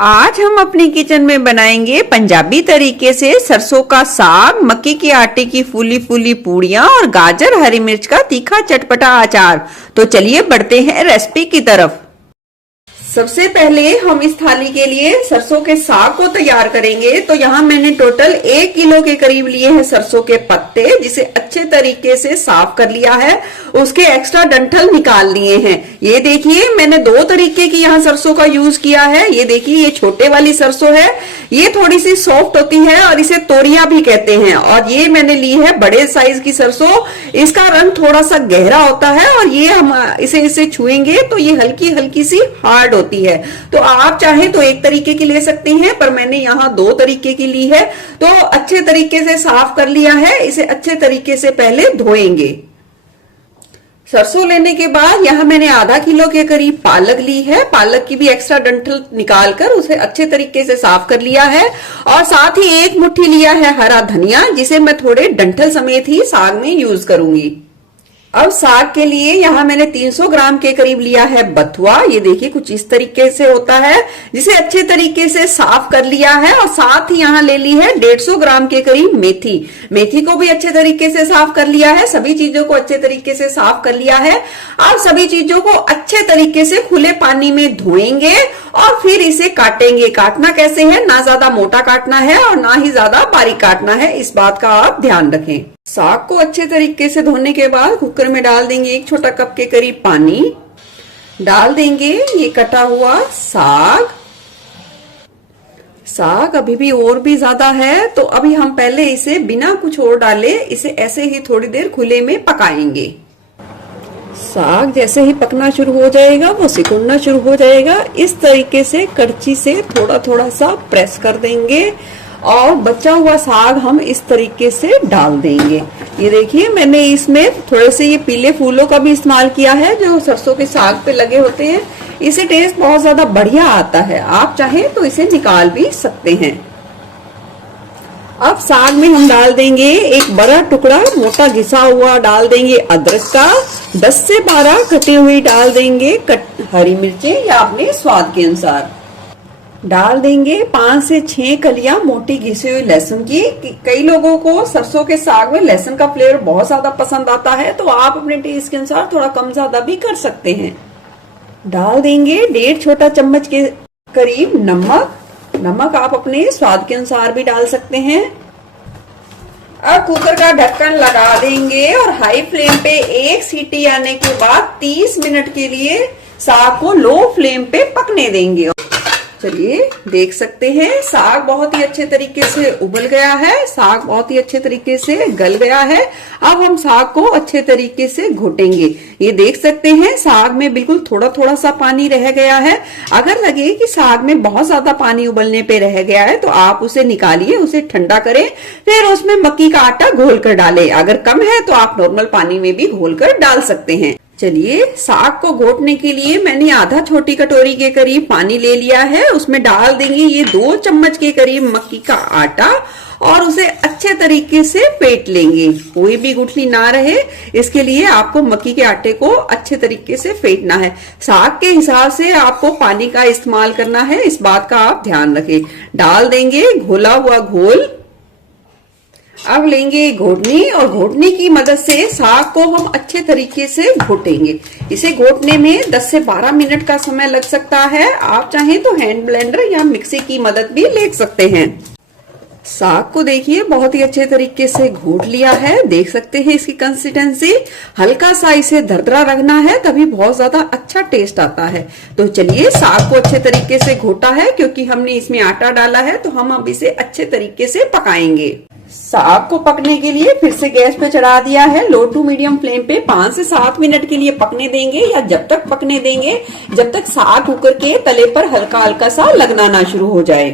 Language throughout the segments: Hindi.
आज हम अपनी किचन में बनाएंगे पंजाबी तरीके से सरसों का साग, मक्के के आटे की फूली फूली पूड़ियाँ और गाजर हरी मिर्च का तीखा चटपटा अचार। तो चलिए बढ़ते हैं रेसिपी की तरफ। सबसे पहले हम इस थाली के लिए सरसों के साग को तैयार करेंगे। तो यहाँ मैंने टोटल 1 किलो के करीब लिए हैं सरसों के पत्ते, जिसे अच्छे तरीके से साफ कर लिया है। उसके एक्स्ट्रा डंठल निकाल लिए हैं। ये देखिए मैंने 2 तरीके की यहाँ सरसों का यूज किया है। ये देखिए ये छोटे वाली सरसों है, ये थोड़ी सी सॉफ्ट होती है और इसे तोरिया भी कहते हैं। और ये मैंने ली है बड़े साइज की सरसों, इसका रंग थोड़ा सा गहरा होता है और ये हम इसे छुएंगे तो ये हल्की हल्की सी हार्ड होती है। तो आप चाहें तो एक तरीके की ले सकती हैं, पर मैंने यहाँ 2 तरीके की ली है। तो अच्छे तरीके से साफ कर लिया है, इसे अच्छे तरीके से पहले धोएंगे। सरसों लेने के बाद यहाँ मैंने आधा किलो के करीब पालक ली है। पालक की भी एक्स्ट्रा डंठल निकालकर उसे अच्छे तरीके से साफ कर लिया है। और साथ ही 1 मुट्ठी लिया है हरा धनिया, जिसे मैं थोड़े डंठल समेत ही साग में यूज करूंगी। अब साग के लिए यहाँ मैंने 300 ग्राम के करीब लिया है बथुआ। ये देखिए कुछ इस तरीके से होता है, जिसे अच्छे तरीके से साफ कर लिया है। और साथ ही यहाँ ले ली है 150 ग्राम के करीब मेथी। मेथी को भी अच्छे तरीके से साफ कर लिया है। सभी चीजों को अच्छे तरीके से साफ कर लिया है। अब सभी चीजों को अच्छे तरीके से खुले पानी में धोएंगे और फिर इसे काटेंगे। काटना कैसे है, ना ज्यादा मोटा काटना है और ना ही ज्यादा बारीक काटना है, इस बात का आप ध्यान रखें। साग को अच्छे तरीके से धोने के बाद कुकर में डाल देंगे 1 छोटा कप के करीब पानी। डाल देंगे ये कटा हुआ साग। साग अभी भी और भी ज्यादा है, तो अभी हम पहले इसे बिना कुछ और डाले इसे ऐसे ही थोड़ी देर खुले में पकाएंगे। साग जैसे ही पकना शुरू हो जाएगा, वो सिकुड़ना शुरू हो जाएगा। इस तरीके से करछी से थोड़ा थोड़ा सा प्रेस कर देंगे और बचा हुआ साग हम इस तरीके से डाल देंगे। ये देखिए मैंने इसमें थोड़े से ये पीले फूलों का भी इस्तेमाल किया है, जो सरसों के साग पे लगे होते हैं। इसे टेस्ट बहुत ज्यादा बढ़िया आता है, आप चाहें तो इसे निकाल भी सकते हैं। अब साग में हम डाल देंगे 1 बड़ा टुकड़ा मोटा घिसा हुआ डाल देंगे अदरक का। 10 से 12 कटी हुई डाल देंगे हरी मिर्चें या अपने स्वाद के अनुसार। डाल देंगे 5 से 6 कलियां मोटी घिसी हुई लहसुन की। कई लोगों को सरसों के साग में लहसुन का फ्लेवर बहुत ज्यादा पसंद आता है, तो आप अपने टेस्ट के अनुसार थोड़ा कम ज्यादा भी कर सकते हैं। डाल देंगे 1.5 छोटा चम्मच के करीब नमक। नमक आप अपने स्वाद के अनुसार भी डाल सकते हैं। अब कुकर का ढक्कन लगा देंगे और हाई फ्लेम पे 1 सीटी आने के बाद 30 मिनट के लिए साग को लो फ्लेम पे पकने देंगे। चलिए देख सकते हैं साग बहुत ही अच्छे तरीके से उबल गया है, साग बहुत ही अच्छे तरीके से गल गया है। अब हम साग को अच्छे तरीके से घोटेंगे। ये देख सकते हैं साग में बिल्कुल थोड़ा थोड़ा सा पानी रह गया है। अगर लगे कि साग में बहुत ज्यादा पानी उबलने पे रह गया है तो आप उसे निकालिए, उसे ठंडा करें, फिर उसमें मक्की का आटा घोल कर डालें। अगर कम है तो आप नॉर्मल पानी में भी घोल कर डाल सकते हैं। चलिए साग को घोटने के लिए मैंने आधा छोटी कटोरी के करीब पानी ले लिया है। उसमें डाल देंगे ये 2 चम्मच के करीब मक्की का आटा और उसे अच्छे तरीके से फेंट लेंगे। कोई भी गुठली ना रहे, इसके लिए आपको मक्की के आटे को अच्छे तरीके से फेंटना है। साग के हिसाब से आपको पानी का इस्तेमाल करना है, इस बात का आप ध्यान रखें। डाल देंगे घोला हुआ घोल। अब लेंगे घोटनी और घोटनी की मदद से साग को हम अच्छे तरीके से घोटेंगे। इसे घोटने में 10 से 12 मिनट का समय लग सकता है। आप चाहें तो हैंड ब्लेंडर या मिक्सी की मदद भी ले सकते हैं। साग को देखिए बहुत ही अच्छे तरीके से घोट लिया है। देख सकते हैं इसकी कंसिस्टेंसी, हल्का सा इसे दरदरा रखना है, तभी बहुत ज्यादा अच्छा टेस्ट आता है। तो चलिए साग को अच्छे तरीके से घोटा है, क्योंकि हमने इसमें आटा डाला है, तो हम अब इसे अच्छे तरीके से पकाएंगे। साग को पकने के लिए फिर से गैस पे चढ़ा दिया है। लो टू मीडियम फ्लेम पे 5 से 7 मिनट के लिए पकने देंगे, या जब तक पकने देंगे जब तक साग कुकर के तले पर हल्का हल्का सा लगना ना शुरू हो जाए।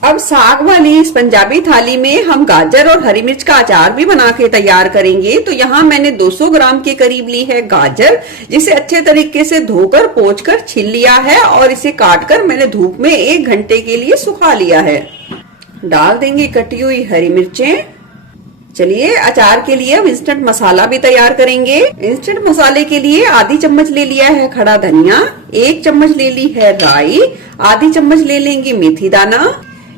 अब साग वाली इस पंजाबी थाली में हम गाजर और हरी मिर्च का अचार भी बना के तैयार करेंगे। तो यहाँ मैंने 200 ग्राम के करीब ली है गाजर, जिसे अच्छे तरीके से धोकर पोंछकर छील लिया है और इसे काटकर मैंने धूप में 1 घंटे के लिए सुखा लिया है। डाल देंगे कटी हुई हरी मिर्चें। चलिए अचार के लिए हम इंस्टेंट मसाला भी तैयार करेंगे। इंस्टेंट मसाले के लिए आधी चम्मच ले लिया है खड़ा धनिया, 1 चम्मच ले ली है राई, आधी चम्मच ले लेंगे मेथी दाना,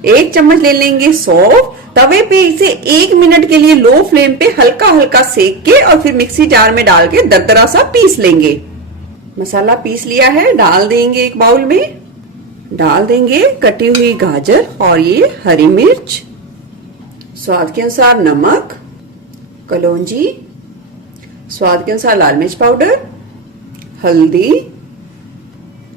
1 चम्मच ले लेंगे सौंफ। तवे पे इसे 1 मिनट के लिए लो फ्लेम पे हल्का हल्का सेक के और फिर मिक्सी जार में डाल के दरदरा सा पीस लेंगे। मसाला पीस लिया है, डाल देंगे एक बाउल में। डाल देंगे कटी हुई गाजर और ये हरी मिर्च, स्वाद के अनुसार नमक, कलौंजी, स्वाद के अनुसार लाल मिर्च पाउडर, हल्दी।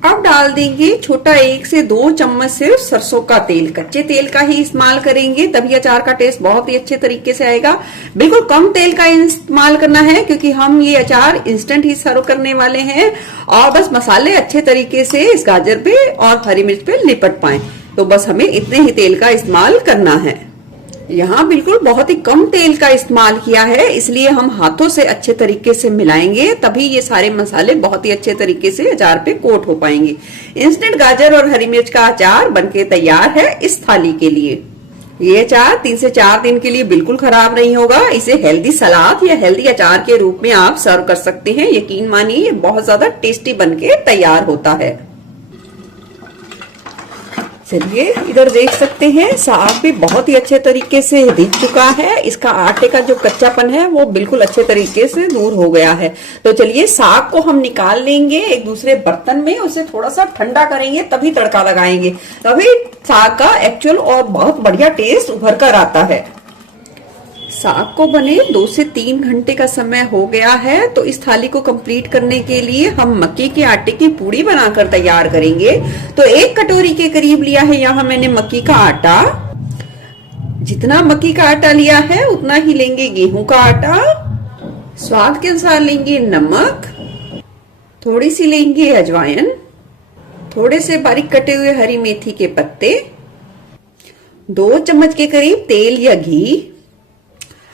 अब डाल देंगे छोटा 1 से 2 चम्मच सिर्फ सरसों का तेल। कच्चे तेल का ही इस्तेमाल करेंगे, तभी अचार का टेस्ट बहुत ही अच्छे तरीके से आएगा। बिल्कुल कम तेल का इस्तेमाल करना है क्योंकि हम ये अचार इंस्टेंट ही सर्व करने वाले हैं और बस मसाले अच्छे तरीके से इस गाजर पे और हरी मिर्च पे लिपट पाए, तो बस हमें इतने ही तेल का इस्तेमाल करना है। यहाँ बिल्कुल बहुत ही कम तेल का इस्तेमाल किया है, इसलिए हम हाथों से अच्छे तरीके से मिलाएंगे, तभी ये सारे मसाले बहुत ही अच्छे तरीके से अचार पे कोट हो पाएंगे। इंस्टेंट गाजर और हरी मिर्च का अचार बनके तैयार है इस थाली के लिए। ये अचार 3 से 4 दिन के लिए बिल्कुल खराब नहीं होगा। इसे हेल्दी सलाद या हेल्दी अचार के रूप में आप सर्व कर सकते हैं। यकीन मानिए ये बहुत ज्यादा टेस्टी बनके तैयार होता है। चलिए इधर देख सकते हैं साग भी बहुत ही अच्छे तरीके से दिख चुका है। इसका आटे का जो कच्चापन है वो बिल्कुल अच्छे तरीके से दूर हो गया है। तो चलिए साग को हम निकाल लेंगे एक दूसरे बर्तन में, उसे थोड़ा सा ठंडा करेंगे तभी तड़का लगाएंगे, तभी साग का एक्चुअल और बहुत बढ़िया टेस्ट उभर कर आता है। साग को बने 2 से 3 घंटे का समय हो गया है, तो इस थाली को कंप्लीट करने के लिए हम मक्की के आटे की पूड़ी बनाकर तैयार करेंगे। तो 1 कटोरी के करीब लिया है यहाँ मैंने मक्की का आटा। जितना मक्की का आटा लिया है उतना ही लेंगे गेहूं का आटा। स्वाद के अनुसार लेंगे नमक, थोड़ी सी लेंगे अजवाइन, थोड़े से बारीक कटे हुए हरी मेथी के पत्ते, 2 चम्मच के करीब तेल या घी।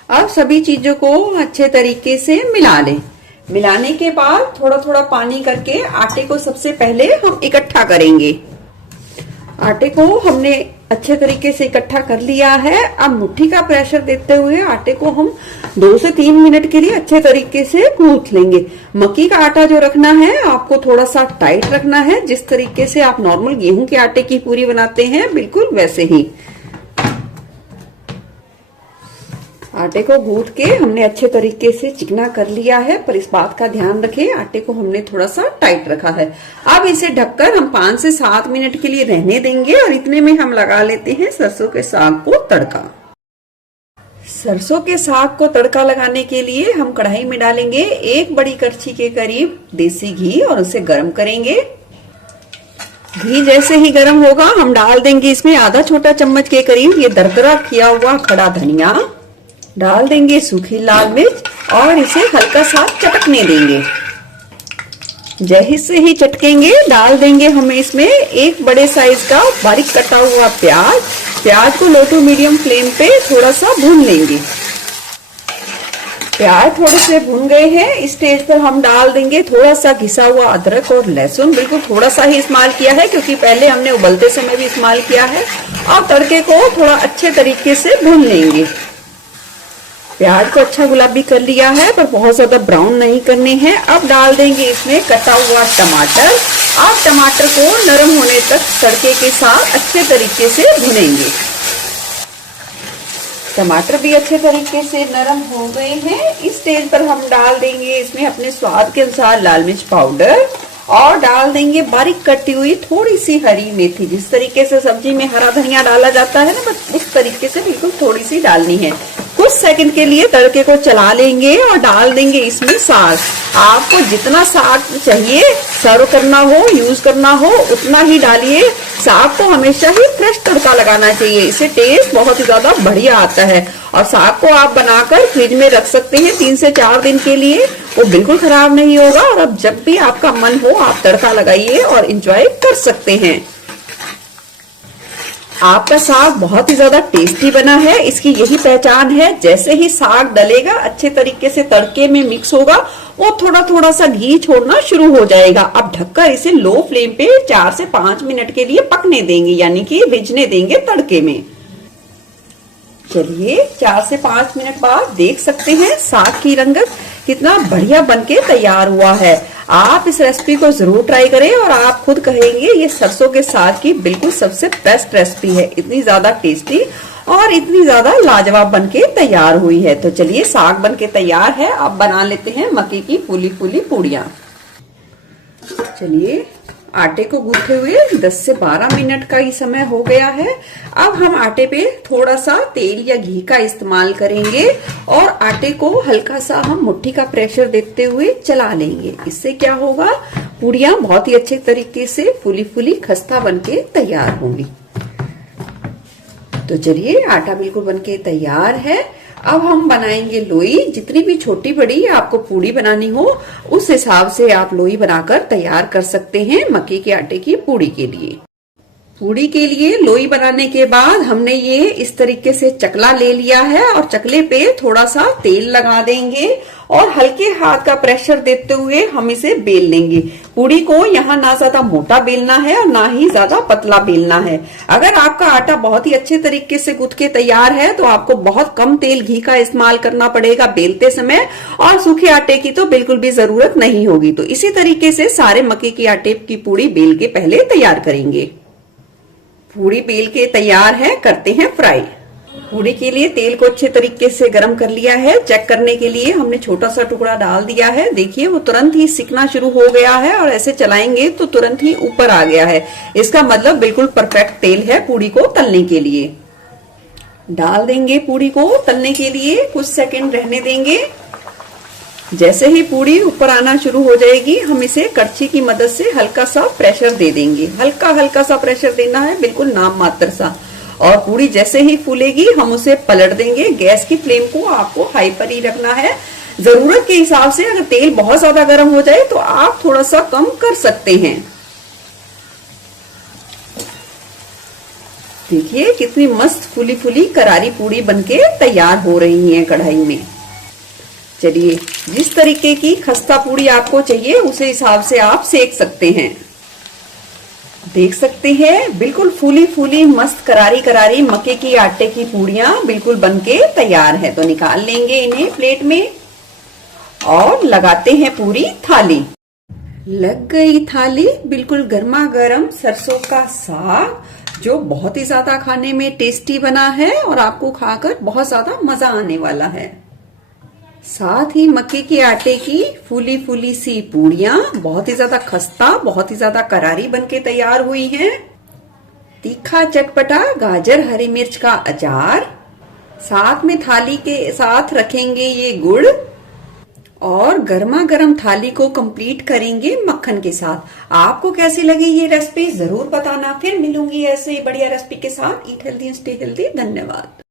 अब सभी चीजों को अच्छे तरीके से मिला लें। मिलाने के बाद थोड़ा थोड़ा पानी करके आटे को सबसे पहले हम इकट्ठा करेंगे। आटे को हमने अच्छे तरीके से इकट्ठा कर लिया है। अब मुट्ठी का प्रेशर देते हुए आटे को हम 2 से 3 मिनट के लिए अच्छे तरीके से गूंथ लेंगे। मक्की का आटा जो रखना है आपको थोड़ा सा टाइट रखना है, जिस तरीके से आप नॉर्मल गेहूं के आटे की पूरी बनाते हैं बिल्कुल वैसे ही। आटे को गूंथ के हमने अच्छे तरीके से चिकना कर लिया है, पर इस बात का ध्यान रखें आटे को हमने थोड़ा सा टाइट रखा है। अब इसे ढककर हम 5 से 7 मिनट के लिए रहने देंगे और इतने में हम लगा लेते हैं सरसों के साग को तड़का। सरसों के साग को तड़का लगाने के लिए हम कढ़ाई में डालेंगे 1 बड़ी करछी के करीब देसी घी और उसे गर्म करेंगे। घी जैसे ही गर्म होगा हम डाल देंगे इसमें आधा छोटा चम्मच के करीब ये दरदरा किया हुआ खड़ा धनिया, डाल देंगे सूखी लाल मिर्च और इसे हल्का सा चटकने देंगे। जैसे ही चटकेंगे डाल देंगे हम इसमें 1 बड़े साइज का बारीक कटा हुआ प्याज। प्याज को लो टू मीडियम फ्लेम पे थोड़ा सा भून लेंगे। प्याज थोड़े से भून गए हैं, इस स्टेज पर हम डाल देंगे थोड़ा सा घिसा हुआ अदरक और लहसुन। बिल्कुल थोड़ा सा ही इस्तेमाल किया है क्योंकि पहले हमने उबलते समय भी इस्तेमाल किया है। और तड़के को थोड़ा अच्छे तरीके से भून लेंगे। प्याज को अच्छा गुलाबी कर लिया है पर बहुत ज्यादा ब्राउन नहीं करने हैं। अब डाल देंगे इसमें कटा हुआ टमाटर। अब टमाटर को नरम होने तक तड़के के साथ अच्छे तरीके से भुनेंगे। टमाटर भी अच्छे तरीके से नरम हो गए हैं। इस स्टेज पर हम डाल देंगे इसमें अपने स्वाद के अनुसार लाल मिर्च पाउडर और डाल देंगे बारीक कटी हुई थोड़ी सी हरी मेथी। जिस तरीके से सब्जी में हरा धनिया डाला जाता है ना, बस उस तरीके से बिल्कुल थोड़ी सी डालनी है। कुछ सेकंड के लिए तड़के को चला लेंगे और डाल देंगे इसमें साग। आपको जितना साग चाहिए सर्व करना हो, यूज करना हो, उतना ही डालिए। साग को हमेशा ही फ्रेश तड़का लगाना चाहिए, इससे टेस्ट बहुत ही ज्यादा बढ़िया आता है। और साग को आप बनाकर फ्रिज में रख सकते हैं 3 से 4 दिन के लिए, वो बिल्कुल खराब नहीं होगा। और अब जब भी आपका मन हो आप तड़का लगाइए और एंजॉय कर सकते हैं। आपका साग बहुत ही ज्यादा टेस्टी बना है, इसकी यही पहचान है। जैसे ही साग डलेगा अच्छे तरीके से तड़के में मिक्स होगा, वो थोड़ा थोड़ा सा घी छोड़ना शुरू हो जाएगा। अब ढककर इसे लो फ्लेम पे 4 से 5 मिनट के लिए पकने देंगे, यानी कि रिझने देंगे तड़के में। चलिए 4 से 5 मिनट बाद देख सकते हैं साग की रंगत कितना बढ़िया बनके तैयार हुआ है। आप इस रेसिपी को जरूर ट्राई करें और आप खुद कहेंगे ये सरसों के साग की बिल्कुल सबसे बेस्ट रेसिपी है। इतनी ज्यादा टेस्टी और इतनी ज्यादा लाजवाब बनके तैयार हुई है। तो चलिए साग बनके तैयार है। अब बना लेते हैं मक्के की फूली फूली पूड़ियां। चलिए आटे को गूंथे हुए 10 से 12 मिनट का ही समय हो गया है। अब हम आटे पे थोड़ा सा तेल या घी का इस्तेमाल करेंगे और आटे को हल्का सा हम मुट्ठी का प्रेशर देते हुए चला लेंगे। इससे क्या होगा, पूड़ियां बहुत ही अच्छे तरीके से फूली फूली खस्ता बनके तैयार होंगी। तो चलिए आटा बिल्कुल बनके तैयार है। अब हम बनाएंगे लोई। जितनी भी छोटी बड़ी आपको पूड़ी बनानी हो उस हिसाब से आप लोई बनाकर तैयार कर सकते हैं मक्के के आटे की पूड़ी के लिए। पूड़ी के लिए लोई बनाने के बाद हमने ये इस तरीके से चकला ले लिया है और चकले पे थोड़ा सा तेल लगा देंगे और हल्के हाथ का प्रेशर देते हुए हम इसे बेल लेंगे। पूड़ी को यहाँ ना ज्यादा मोटा बेलना है और ना ही ज्यादा पतला बेलना है। अगर आपका आटा बहुत ही अच्छे तरीके से गूंथ के तैयार है तो आपको बहुत कम तेल घी का इस्तेमाल करना पड़ेगा बेलते समय, और सूखे आटे की तो बिल्कुल भी जरूरत नहीं होगी। तो इसी तरीके से सारे मक्के के आटे की पूड़ी बेल के पहले तैयार करेंगे। पूड़ी बेल के तैयार है, करते हैं फ्राई। पूड़ी के लिए तेल को अच्छे तरीके से गरम कर लिया है। चेक करने के लिए हमने छोटा सा टुकड़ा डाल दिया है। देखिए वो तुरंत ही सिकना शुरू हो गया है और ऐसे चलाएंगे तो तुरंत ही ऊपर आ गया है। इसका मतलब बिल्कुल परफेक्ट तेल है पूड़ी को तलने के लिए। डाल देंगे पूड़ी को तलने के लिए, कुछ सेकंड रहने देंगे। जैसे ही पूड़ी ऊपर आना शुरू हो जाएगी हम इसे कड़छी की मदद से हल्का सा प्रेशर दे देंगे। हल्का हल्का सा प्रेशर देना है, बिल्कुल नाम मात्र सा। और पूड़ी जैसे ही फूलेगी हम उसे पलट देंगे। गैस की फ्लेम को आपको हाई पर ही रखना है। जरूरत के हिसाब से अगर तेल बहुत ज्यादा गर्म हो जाए तो आप थोड़ा सा कम कर सकते हैं। देखिए कितनी मस्त फूली फूली करारी पूड़ी बनके तैयार हो रही है कढ़ाई में। चलिए जिस तरीके की खस्ता पूड़ी आपको चाहिए उस हिसाब से आप सेक सकते हैं। देख सकते हैं बिल्कुल फूली फूली मस्त करारी करारी मक्के की आटे की पूड़ियां बिल्कुल बनके तैयार है। तो निकाल लेंगे इन्हें प्लेट में और लगाते हैं पूरी थाली। लग गई थाली बिल्कुल गर्मा गर्म सरसों का साग, जो बहुत ही ज्यादा खाने में टेस्टी बना है और आपको खाकर बहुत ज्यादा मजा आने वाला है। साथ ही मक्के के आटे की फूली फूली सी पूड़ियां बहुत ही ज्यादा खस्ता, बहुत ही ज्यादा करारी बनके तैयार हुई हैं। तीखा चटपटा गाजर हरी मिर्च का अचार, साथ में थाली के साथ रखेंगे ये गुड़ और गर्मा गर्म थाली को कंप्लीट करेंगे मक्खन के साथ। आपको कैसी लगी ये रेसिपी जरूर बताना। फिर मिलूंगी ऐसे ही बढ़िया रेसिपी के साथ। Eat healthy, stay healthy. धन्यवाद।